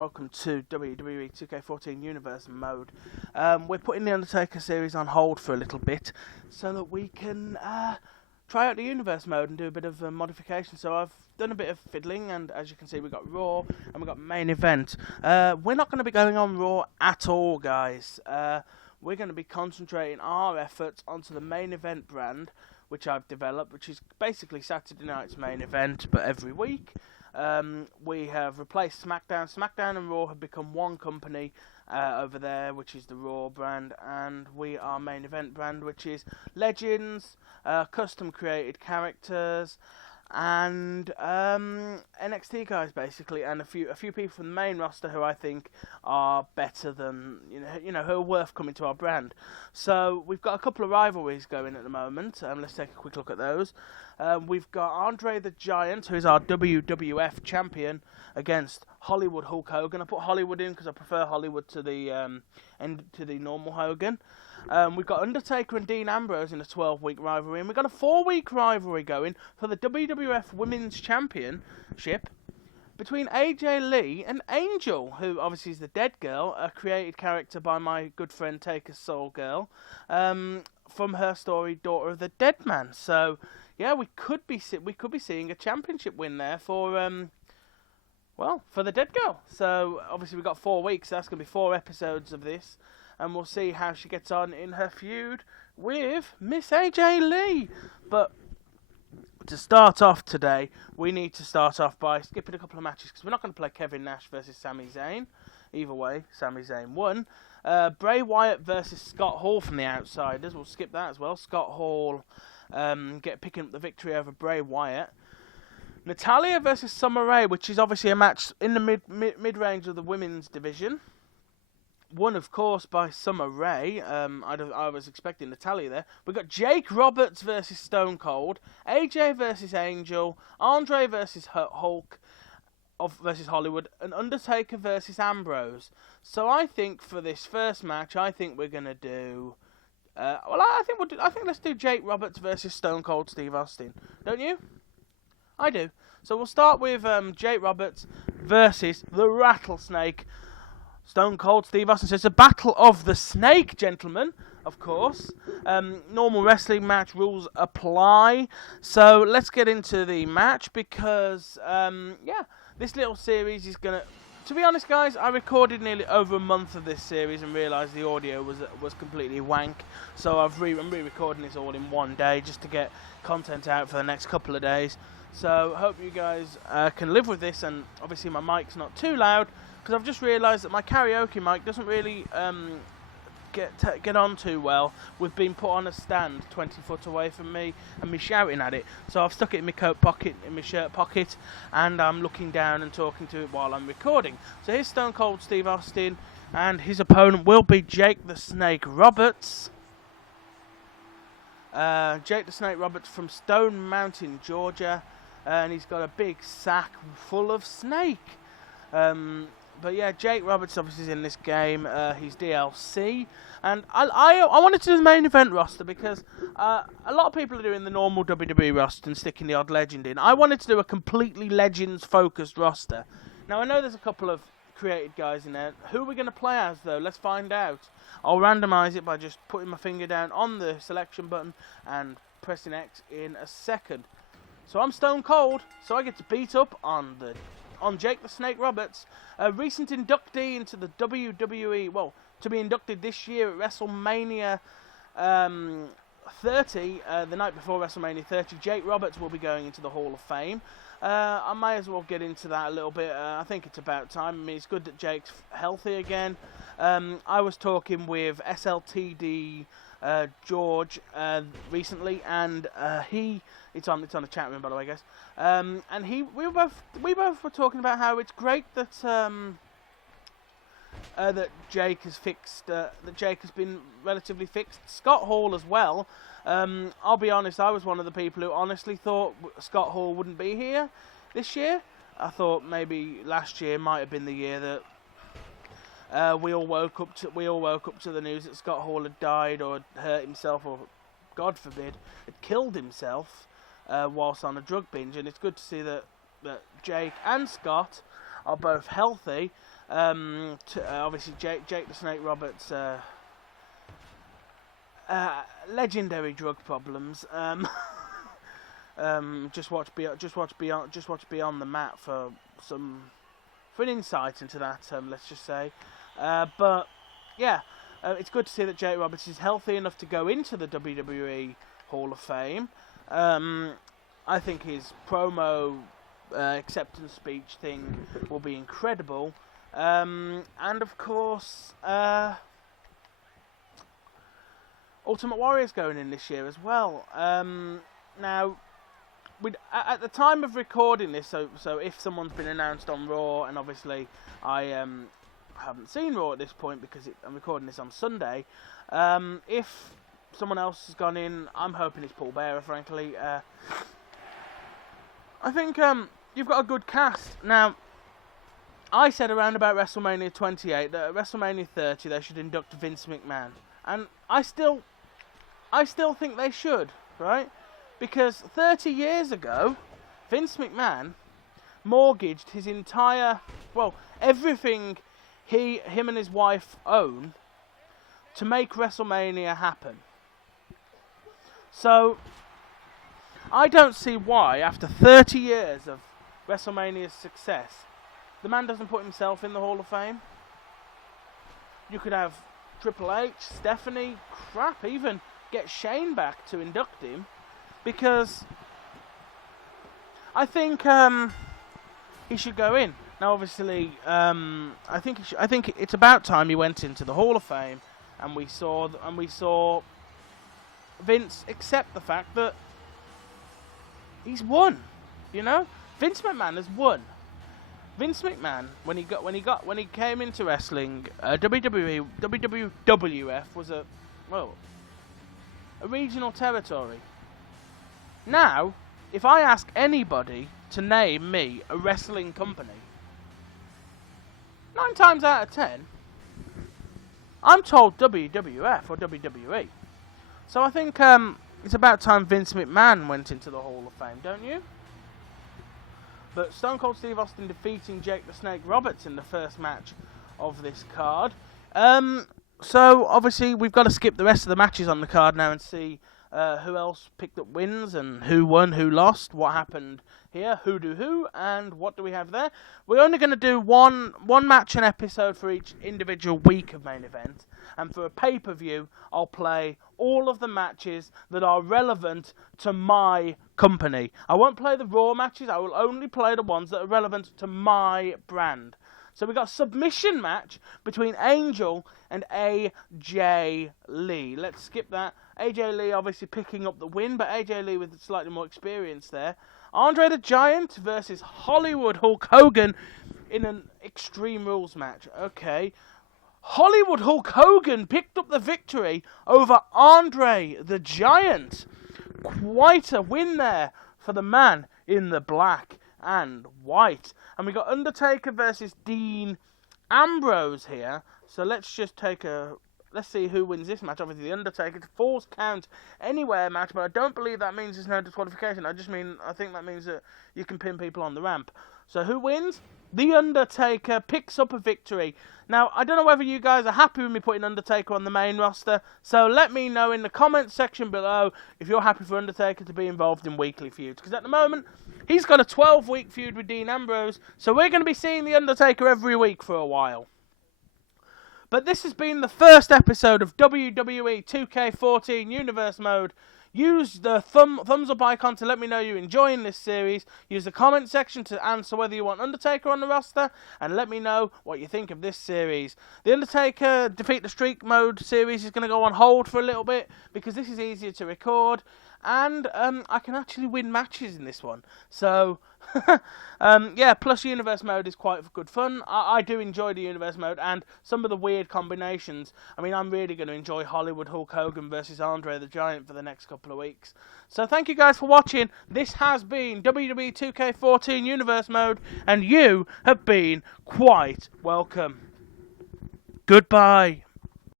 Welcome to WWE 2K14 Universe Mode. We're putting the Undertaker series on hold for a little bit so that we can try out the Universe Mode and do a bit of modification. So I've done a bit of fiddling, and as you can see, we've got Raw and we've got Main Event. We're not going to be going on Raw at all, guys. We're going to be concentrating our efforts onto the Main Event brand, which I've developed, which is basically Saturday night's Main Event, but every week. We have replaced SmackDown. SmackDown and Raw have become one company over there, which is the Raw brand, and we are Main Event brand, which is legends, custom created characters, and NXT guys basically, and a few people from the main roster who I think are better than who are worth coming to our brand. So we've got a couple of rivalries going at the moment. Let's take a quick look at those. We've got Andre the Giant, who is our WWF champion, against Hollywood Hulk Hogan. I put Hollywood in because I prefer Hollywood to the normal Hogan. We've got Undertaker and Dean Ambrose in a 12-week rivalry, and we've got a 4-week rivalry going for the WWF Women's Championship between AJ Lee and Angel, who obviously is the Dead Girl, a created character by my good friend Taker's Soul Girl, from her story Daughter of the Dead Man. So yeah, we could be seeing a championship win there for the Dead Girl. So obviously we've got 4 weeks. So that's going to be 4 episodes of this. And we'll see how she gets on in her feud with Miss AJ Lee. But to start off today, we need to start off by skipping a couple of matches, because we're not going to play Kevin Nash versus Sami Zayn. Either way, Sami Zayn won. Bray Wyatt versus Scott Hall from the Outsiders. We'll skip that as well. Scott Hall picking up the victory over Bray Wyatt. Natalya versus Summer Rae, which is obviously a match in the mid-range of the women's division. Won, of course, by Summer Rae. I was expecting Natalya there. We've got Jake Roberts versus Stone Cold, AJ versus Angel, Andre versus Hulk versus Hollywood, and Undertaker versus Ambrose. So I think for this first match, I think we're gonna do. I think let's do Jake Roberts versus Stone Cold Steve Austin. Don't you? I do. So we'll start with Jake Roberts versus the Rattlesnake. Stone Cold Steve Austin. So it's a battle of the snake, gentlemen, of course. Normal wrestling match rules apply. So let's get into the match because, this little series is going to... To be honest, guys, I recorded nearly over a month of this series and realised the audio was completely wank. So I'm re-recording this all in one day just to get content out for the next couple of days. So hope you guys can live with this, and obviously my mic's not too loud, because I've just realised that my karaoke mic doesn't really get on too well with being put on a stand 20 foot away from me and me shouting at it. So I've stuck it in my coat pocket, in my shirt pocket, and I'm looking down and talking to it while I'm recording. So here's Stone Cold Steve Austin, and his opponent will be Jake the Snake Roberts. Jake the Snake Roberts from Stone Mountain, Georgia, and he's got a big sack full of snake. But yeah, Jake Roberts obviously is in this game. He's DLC, and I wanted to do the Main Event roster because a lot of people are doing the normal WWE roster and sticking the odd legend in. I wanted to do a completely legends-focused roster. Now I know there's a couple of created guys in there. Who are we going to play as, though? Let's find out. I'll randomise it by just putting my finger down on the selection button and pressing X in a second. So I'm Stone Cold, so I get to beat up on Jake the Snake Roberts, a recent inductee into the WWE, to be inducted this year at WrestleMania 30, the night before WrestleMania 30. Jake Roberts will be going into the Hall of Fame. I may as well get into that a little bit. I think it's about time. I mean, it's good that Jake's healthy again. I was talking with SLTD George recently, and it's on the chat room, by the way, guys. And we both were talking about how it's great that that Jake has fixed, that Jake has been relatively fixed. Scott Hall as well. I'll be honest, I was one of the people who honestly thought Scott Hall wouldn't be here this year. I thought maybe last year might have been the year that we all woke up to the news that Scott Hall had died or had hurt himself, or God forbid, had killed himself whilst on a drug binge. And it's good to see that Jake and Scott are both healthy. Obviously, Jake the Snake Roberts' legendary drug problems. Just watch Beyond the Mat for an insight into that. Let's just say, but yeah, it's good to see that Jake Roberts is healthy enough to go into the WWE Hall of Fame. I think his promo acceptance speech thing will be incredible, and of course, Ultimate Warrior's going in this year as well. Now, at the time of recording this, so if someone's been announced on Raw, and obviously I haven't seen Raw at this point because I'm recording this on Sunday. If someone else has gone in, I'm hoping it's Paul Bearer, frankly. I think you've got a good cast. Now, I said around about WrestleMania 28 that at WrestleMania 30 they should induct Vince McMahon. And I still think they should, right? Because 30 years ago, Vince McMahon mortgaged his entire, everything him and his wife own to make WrestleMania happen. So, I don't see why, after 30 years of WrestleMania's success, the man doesn't put himself in the Hall of Fame. You could have Triple H, Stephanie, even get Shane back to induct him, because I think he should go in. Now, obviously, I think it's about time he went into the Hall of Fame, and we saw Vince accept the fact that he's won. You know, Vince McMahon has won. Vince McMahon, when he came into wrestling, WWF was a regional territory. Now, if I ask anybody to name me a wrestling company, 9 times out of 10, I'm told WWF or WWE. So I think it's about time Vince McMahon went into the Hall of Fame, don't you? But Stone Cold Steve Austin defeating Jake the Snake Roberts in the first match of this card. So obviously we've got to skip the rest of the matches on the card now and see who else picked up wins and who won, who lost, what happened here, who, and what do we have there. We're only going to do one match an episode for each individual week of main event, and for a pay-per-view I'll play all of the matches that are relevant to my company. I won't play the Raw matches, I will only play the ones that are relevant to my brand. So we got a submission match between Angel and AJ Lee. Let's skip that. AJ Lee obviously picking up the win, but AJ Lee with slightly more experience there. Andre the Giant versus Hollywood Hulk Hogan in an Extreme Rules match. Okay. Hollywood Hulk Hogan picked up the victory over Andre the Giant. Quite a win there for the man in the black and white. And we got Undertaker versus Dean Ambrose here. So let's see who wins this match. Obviously the Undertaker, it's a Falls Count Anywhere match, but I don't believe that means there's no disqualification. I think that means that you can pin people on the ramp. So who wins? The Undertaker picks up a victory. Now, I don't know whether you guys are happy with me putting Undertaker on the main roster, so let me know in the comments section below if you're happy for Undertaker to be involved in weekly feuds. Because at the moment, he's got a 12-week feud with Dean Ambrose, so we're going to be seeing The Undertaker every week for a while. But this has been the first episode of WWE 2K14 Universe Mode. Use the thumbs up icon to let me know you're enjoying this series. Use the comment section to answer whether you want Undertaker on the roster, and let me know what you think of this series. The Undertaker Defeat the Streak Mode series is going to go on hold for a little bit because this is easier to record, and I can actually win matches in this one. So, yeah, plus Universe Mode is quite good fun. I do enjoy the Universe Mode and some of the weird combinations. I mean, I'm really going to enjoy Hollywood Hulk Hogan versus Andre the Giant for the next couple of weeks. So thank you guys for watching. This has been WWE 2K14 Universe Mode, and you have been quite welcome. Goodbye.